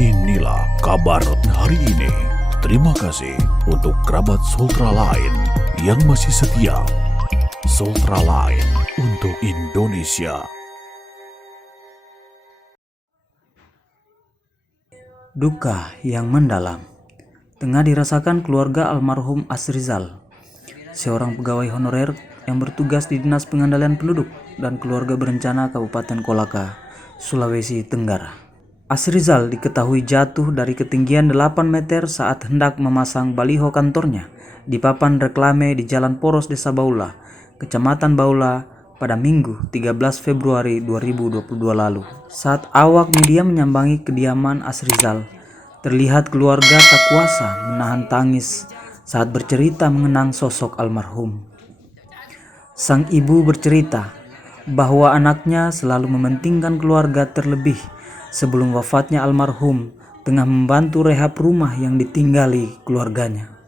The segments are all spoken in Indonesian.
Inilah kabar hari ini. Terima kasih untuk kerabat Sultra lain yang masih setia. Sultra lain untuk Indonesia. Duka yang mendalam tengah dirasakan keluarga almarhum Asrizal, seorang pegawai honorer yang bertugas di Dinas Pengandalian Penduduk dan Keluarga Berencana Kabupaten Kolaka, Sulawesi Tenggara. Asrizal diketahui jatuh dari ketinggian 8 meter saat hendak memasang baliho kantornya di papan reklame di Jalan Poros Desa Baula, Kecamatan Baula pada Minggu 13 Februari 2022 lalu. Saat awak media menyambangi kediaman Asrizal, terlihat keluarga tak kuasa menahan tangis saat bercerita mengenang sosok almarhum. Sang ibu bercerita bahwa anaknya selalu mementingkan keluarga, terlebih sebelum wafatnya almarhum tengah membantu rehab rumah yang ditinggali keluarganya.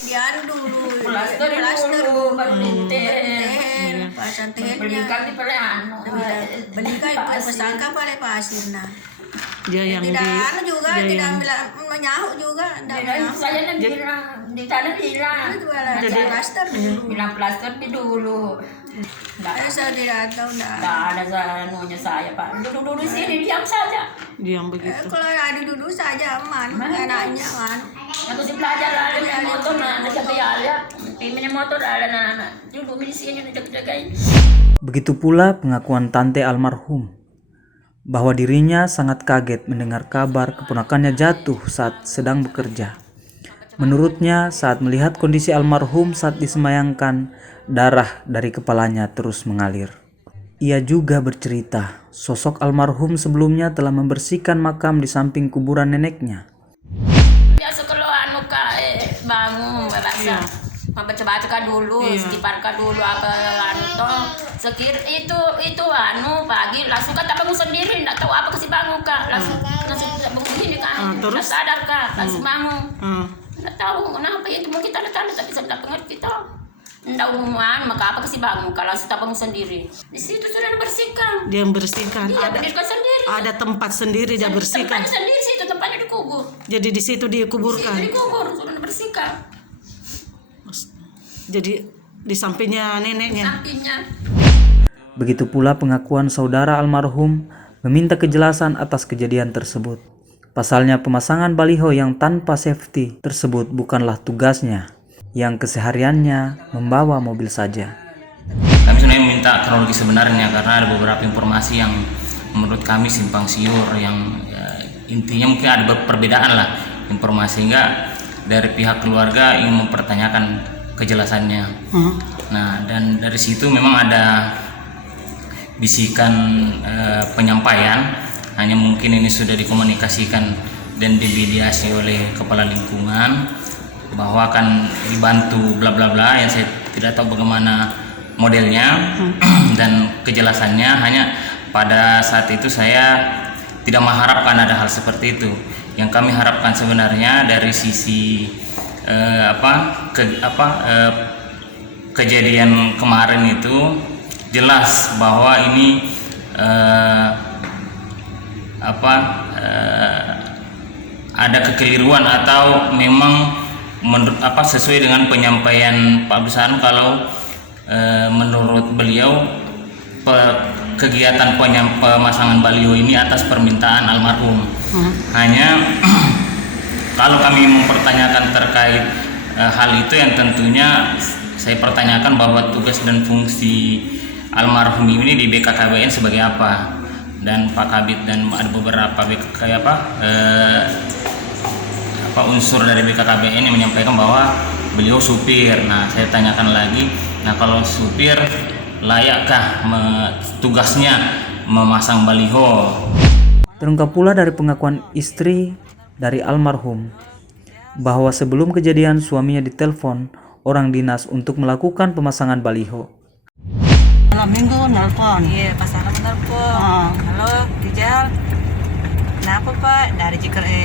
Dia dulu plaster dulu baru dinten pasang tehnya belikan pesangka pada pasirna. Dia yang tidak juga tidak menyahut juga saya bilang di tanah bilang plaster dulu bilang plaster dulu. Saya tidak tahu Nggak ada sanunya saya Pak. Duduk sini diam saja. diam begitu. kalau ada duduk saja aman enaknya kan. Aku si pelajar ada di motor nak jaga ya. Pimin motor ada anak. Duduk di sini jaga-jagain. Begitu pula pengakuan tante almarhum bahwa dirinya sangat kaget mendengar kabar keponakannya jatuh saat sedang bekerja. Menurutnya, saat melihat kondisi almarhum saat disemayamkan, darah dari kepalanya terus mengalir. Ia juga bercerita, sosok almarhum sebelumnya telah membersihkan makam di samping kuburan neneknya. Biasa kalau bangun rasa baca-baca dulu, istighfar dulu apa toh sekir itu pagi langsung kan bangun sendiri, enggak tahu apa kasih bangun Kak, langsung bangun ini kan, terus sadar Kak, langsung bangun. Enggak tahu kenapa itu, mungkin tanda-tanda tapi saya enggak mengerti toh. Enggak umuman, maka apa kasih bangun kalau sudah bangun sendiri. Di situ sudah dibersihkan. Dia membersihkan. Iya, bersihkan sendiri. Ada tempat sendiri dia bersihkan. Tempatnya sendiri situ, tempatnya dikubur. Jadi di situ dikuburkan. Di situ dikubur, sudah dibersihkan. Jadi di sampingnya neneknya. Sampingnya. Begitu pula pengakuan saudara almarhum meminta kejelasan atas kejadian tersebut. Pasalnya pemasangan baliho yang tanpa safety tersebut bukanlah tugasnya, yang kesehariannya membawa mobil saja. Kami sebenarnya meminta kronologi sebenarnya karena ada beberapa informasi yang menurut kami simpang siur, yang intinya mungkin ada perbedaan lah informasi, sehingga dari pihak keluarga ingin mempertanyakan kejelasannya. Nah, dan dari situ memang ada bisikan penyampaian, hanya mungkin ini sudah dikomunikasikan dan dimediasi oleh kepala lingkungan bahwa akan dibantu bla bla bla, yang saya tidak tahu bagaimana modelnya dan kejelasannya. Hanya pada saat itu saya tidak mengharapkan ada hal seperti itu. Yang kami harapkan sebenarnya dari sisi kejadian kemarin itu jelas bahwa ini ada kekeliruan atau memang sesuai dengan penyampaian Pak Besar, kalau menurut beliau kegiatan pemasangan baliho ini atas permintaan almarhum. Hanya kalau kami mempertanyakan terkait hal itu, yang tentunya saya pertanyakan bahwa tugas dan fungsi almarhum ini di BKKBN sebagai apa, dan Pak Kabid dan ada beberapa unsur dari BKKBN yang menyampaikan bahwa beliau supir. Nah, saya tanyakan lagi, nah kalau supir layakkah tugasnya memasang baliho? Terungkap pula dari pengakuan istri dari almarhum bahwa sebelum kejadian suaminya ditelepon orang dinas untuk melakukan pemasangan baliho. Malam minggu nelpon. Iya, pas anak telepon. Halo, Rijal. Kenapa Pak? Dari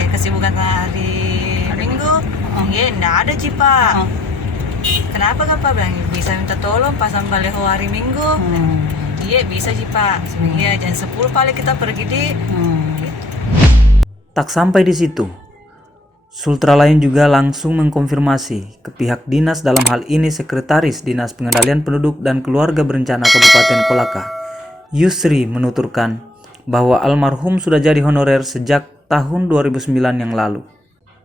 kesibukan hari Minggu? Iya, enggak ada Ci Pak. Kenapa kan Pak? Bilang bisa minta tolong pasang baliho hari Minggu. Iya bisa sih Pak. Iya jam 10 paling kita pergi di. Tak sampai di situ, Sultra Lain juga langsung mengkonfirmasi ke pihak dinas, dalam hal ini Sekretaris Dinas Pengendalian Penduduk dan Keluarga Berencana Kabupaten Kolaka, Yusri, menuturkan bahwa almarhum sudah jadi honorer sejak tahun 2009 yang lalu.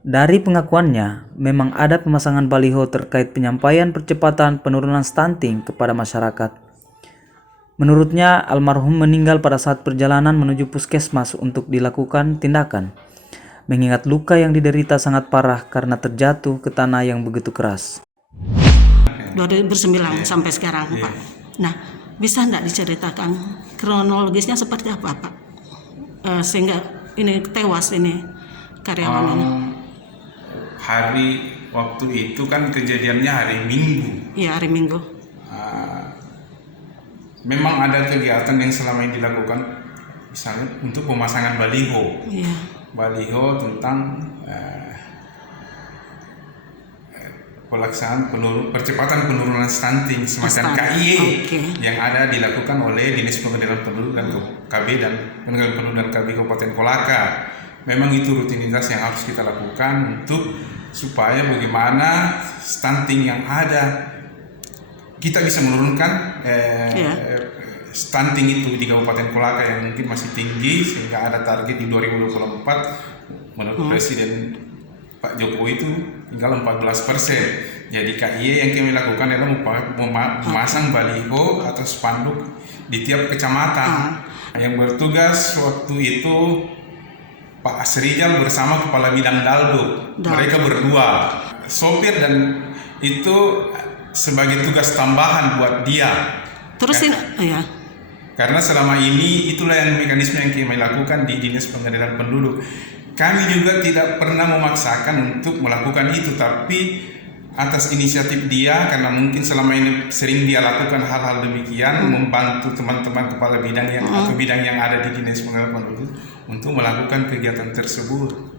Dari pengakuannya, memang ada pemasangan baliho terkait penyampaian percepatan penurunan stunting kepada masyarakat. Menurutnya, almarhum meninggal pada saat perjalanan menuju puskesmas untuk dilakukan tindakan, mengingat luka yang diderita sangat parah karena terjatuh ke tanah yang begitu keras. 2009 sampai sekarang, Pak. Nah, bisa enggak diceritakan kronologisnya seperti apa, Pak? Sehingga ini tewas ini karyawan ini. Hari waktu itu kan kejadiannya hari Minggu. Iya, hari Minggu. Memang ada kegiatan yang selama ini dilakukan, misalnya untuk pemasangan baliho. Iya. Baliho tentang pelaksanaan percepatan penurunan stunting semacam KIE yang ada dilakukan oleh Dinas Pengendalian Penduduk dan KB dan Pengendalian Penduduk dan KB Kabupaten Kolaka. Memang itu rutinitas yang harus kita lakukan untuk supaya bagaimana stunting yang ada kita bisa menurunkan stunting itu di Kabupaten Kolaka yang mungkin masih tinggi, sehingga ada target di 2024 menurut Presiden Pak Jokowi itu tinggal 14%. Jadi KIE yang kami lakukan adalah memasang baliho atau spanduk di tiap kecamatan. Yang bertugas waktu itu Pak Asrijal bersama Kepala Bidang Daldo. Mereka berdua, sopir, dan itu sebagai tugas tambahan buat dia. Terus karena selama ini itulah yang mekanisme yang kami lakukan di Dinas Pengendalian Penduduk. Kami juga tidak pernah memaksakan untuk melakukan itu, tapi atas inisiatif dia, karena mungkin selama ini sering dia lakukan hal-hal demikian, membantu teman-teman kepala bidang yang atau bidang yang ada di Dinas Pengendalian Penduduk untuk melakukan kegiatan tersebut.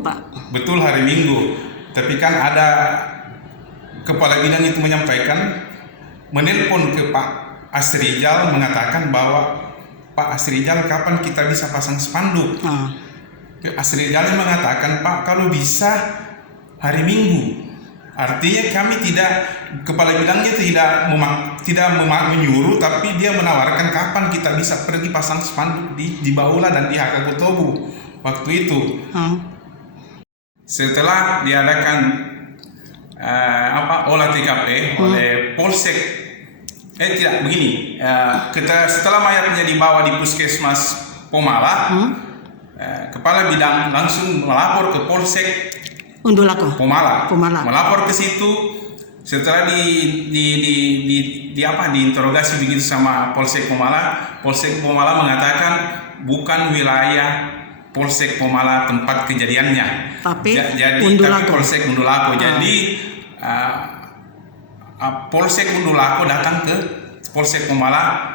Betul hari Minggu, tapi kan ada kepala bidang itu menelpon ke Pak Asrijal mengatakan bahwa Pak Asrijal, kapan kita bisa pasang spanduk? Asrijal mengatakan, Pak, kalau bisa hari Minggu. Artinya kami kepala bidangnya tidak menyuruh, tapi dia menawarkan kapan kita bisa pergi pasang spanduk di Baula dan di Hakakutobu waktu itu. Setelah diadakan olah TKP oleh Polsek. Tidak begini. Setelah mayatnya dibawa di puskesmas Pomala, kepala bidang langsung melapor ke Polsek Undulako. Pomala. Melapor ke situ. Setelah diinterogasi begitu sama Polsek Pomala mengatakan bukan wilayah Polsek Pomala tempat kejadiannya. Tapi Polsek Undulako. Jadi Polsek Undulako datang ke Polsek Pomala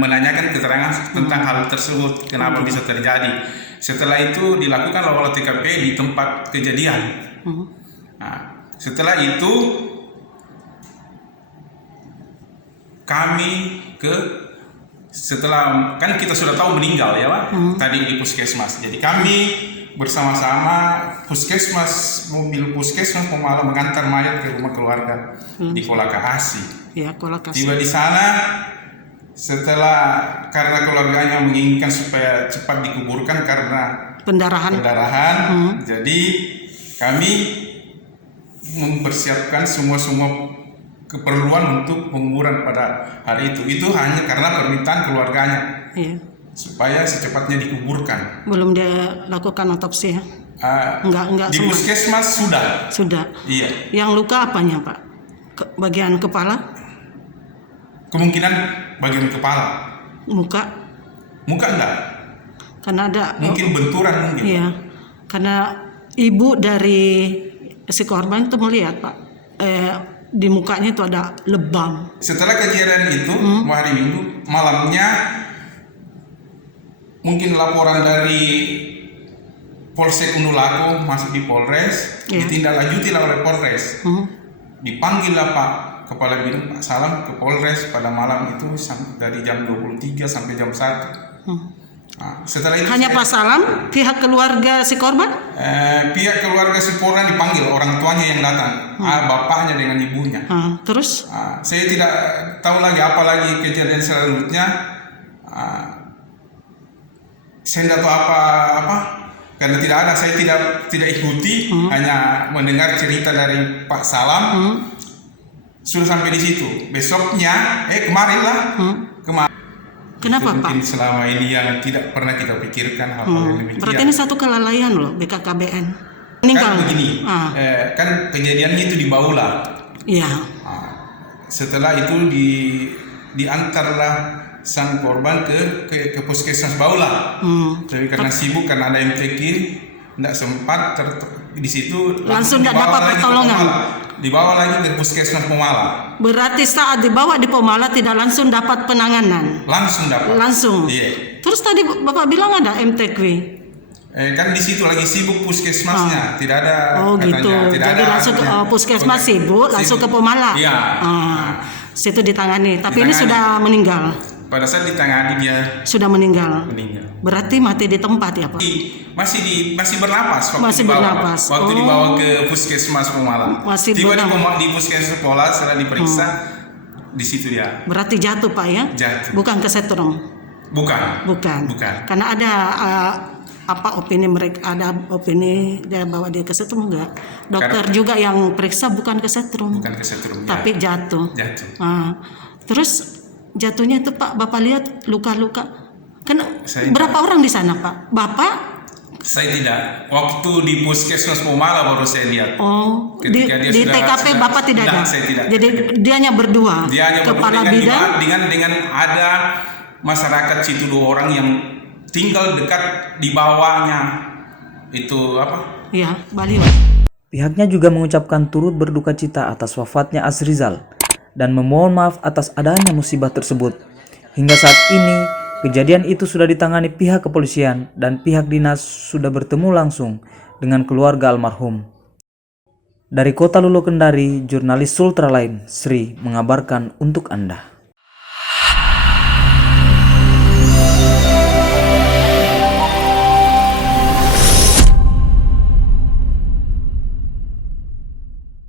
menanyakan keterangan tentang hal tersebut, kenapa bisa terjadi. Setelah itu dilakukan olah TKP di tempat kejadian. Setelah itu kami setelah kan kita sudah tahu meninggal ya Pak, tadi di puskesmas. Jadi kami bersama-sama mobil puskesmas Pomala mengantar mayat ke rumah keluarga di Kolaka Asi. Tiba di sana karena keluarganya menginginkan supaya cepat dikuburkan karena pendarahan. Jadi kami mempersiapkan semua keperluan untuk penguburan pada hari itu. Itu hanya karena permintaan keluarganya. Supaya secepatnya dikuburkan. Belum dia lakukan otopsi ya? Enggak di semua. Puskesmas sudah. Iya. Yang luka apanya Pak? Bagian kepala? Kemungkinan bagian kepala. Muka enggak. Karena ada mungkin benturan mungkin. Iya. Karena ibu dari si korban itu melihat Pak, di mukanya itu ada lebam. Setelah kejadian itu hari Minggu malamnya, mungkin laporan dari Polsek Undulako masuk di Polres, ditindaklanjuti oleh Polres. Dipanggillah Pak Kepala Bidang Pak Salam ke Polres pada malam itu dari jam 23 sampai jam 1. Setelah itu Hanya Pak Salam, pihak keluarga si korban? Pihak keluarga si korban dipanggil, orang tuanya yang datang, bapaknya dengan ibunya. Terus? Saya tidak tahu lagi apa lagi kejadian selanjutnya. Saya tidak tahu apa karena tidak ada, saya tidak ikuti, hanya mendengar cerita dari Pak Salam. Sudah sampai di situ. Besoknya, kemarin lah. Kenapa mungkin Pak? selama ini yang tidak pernah kita pikirkan hal-hal yang demikian. Berarti ini satu kelalaian loh BKKBN. Kan begini, kan kejadiannya itu di Baula. Iya. Setelah itu diantarlah sang korban ke puskesmas Baula. Tapi karena sibuk, karena ada yang check-in, tidak sempat di situ. Langsung tidak dapat pertolongan. Dibawa lagi ke puskesmas Pomala. Berarti saat dibawa di Pomala tidak langsung dapat penanganan. Langsung dapat. Langsung. Iya. Terus tadi Bapak bilang ada MTQ. Kan di situ lagi sibuk puskesmasnya, tidak ada. Gitu. Tidak jadi ada langsung ke puskesmas sibuk, langsung ke Pomala. Iya. Situ ditangani. Tapi ini sudah meninggal. Pada saat ditangani dia sudah meninggal. Berarti mati di tempat ya Pak? Masih bernapas waktu masih dibawa. Bernapas. Waktu dibawa ke puskesmas Pomala. Tiba di puskesmas Pomala setelah diperiksa, di situ dia. Berarti jatuh Pak ya? Jatuh. Bukan kesetrum. Bukan. Karena ada opini mereka, ada opini dia bawa dia kesetrum enggak? Dokter juga yang periksa bukan kesetrum. Bukan kesetrum. Tapi jatuh. Terus jatuhnya itu Pak, Bapak lihat luka-luka. Kan berapa orang di sana Pak? Bapak? Saya tidak. Waktu di puskesmas Pomala baru saya lihat. Ketika di TKP Bapak tidak ada? Saya tidak. Jadi dia hanya berdua? Dia hanya kepala berdua bidang? dengan ada masyarakat situ 2 orang yang tinggal dekat di bawahnya. Itu apa? Iya, Baliho. Pihaknya juga mengucapkan turut berduka cita atas wafatnya Azrizal dan memohon maaf atas adanya musibah tersebut. Hingga saat ini, kejadian itu sudah ditangani pihak kepolisian dan pihak dinas sudah bertemu langsung dengan keluarga almarhum. Dari Kota Lulo Kendari, jurnalis Sultra Line, Sri, mengabarkan untuk Anda.